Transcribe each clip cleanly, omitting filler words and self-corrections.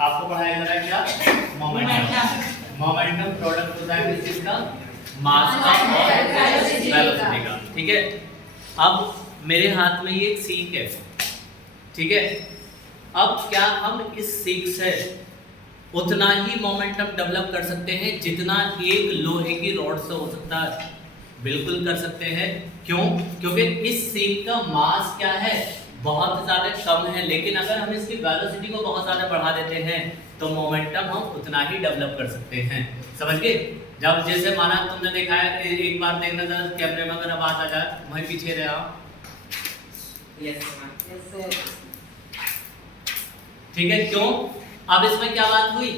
आपको पढ़ाया जा रहा है क्या? मोमेंटम। मोमेंटम प्रोडक्ट होता है किसका? मास का और वेलोसिटी का। ठीक है, अब मेरे हाथ में ये एक सीख है, ठीक है। अब क्या हम इस सीख से उतना ही मोमेंटम डेवलप कर सकते हैं जितना एक लोहे की रॉड से हो सकता है? बिल्कुल कर सकते हैं। क्यों? क्योंकि इस सीख का मास क्या है? बहुत ज़्यादा कम है, लेकिन अगर हम इसकी वेलोसिटी को बहुत ज़्यादा बढ़ा देते हैं तो मोमेंटम हम उतना ही डेवलप कर सकते हैं। समझ गए? जब जैसे माना तुमने देखा है, एक बार देखना था कैमरे में, अगर आवाज आ जाए, वहीं पीछे रहे आप। ठीक है, क्यों? अब इसमें क्या बात हुई?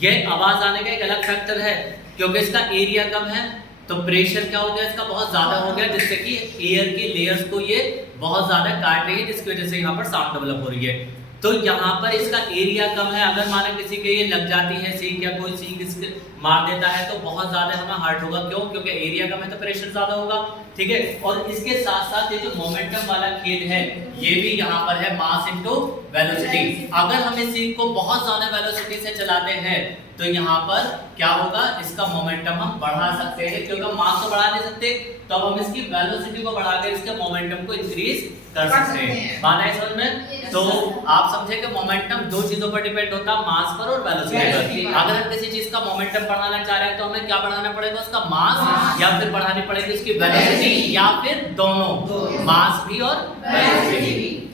ये आवाज आने का एक अलग फैक्टर है, क्योंकि इसका एरिया कम है तो प्रेशर क्या हो गया इसका? बहुत ज्यादा हो गया, जिससे कि एयर की लेयर्स को ये बहुत ज्यादा काट रही है, जिसकी वजह से यहाँ पर साउंड डेवलप हो रही है। तो यहाँ पर इसका एरिया कम है, अगर माना किसी के ये लग जाती है सीख या कोई सीख इसके मार देता है तो बहुत ज्यादा हमें हार्ट होगा। क्यों? क्योंकि एरिया कम है तो प्रेशर ज्यादा होगा। ठीक है, और इसके साथ साथ ये जो मोमेंटम वाला खेल है ये भी यहाँ पर है, मास इनटू वेलोसिटी। अगर हम इस सीख को बहुत ज्यादा वेलोसिटी से चलाते हैं तो यहाँ पर क्या होगा? इसका मोमेंटम हम बढ़ा सकते हैं, क्योंकि हम मास को बढ़ा नहीं सकते, तो अब हम इसकी वेलोसिटी को बढ़ाकर इसके मोमेंटम को इंक्रीज कर सकते हैं। बात है समझ में? तो आप समझे कि मोमेंटम दो चीजों पर डिपेंड होता है, मास पर और वेलोसिटी पर। अगर हम किसी चीज का मोमेंटम बढ़ाना चाह रहे हैं तो हमें क्या बढ़ाना पड़ेगा? उसका मास, या फिर बढ़ानी पड़ेगी उसकी वेलोसिटी, या फिर दोनों, मास भी और वेलोसिटी भी।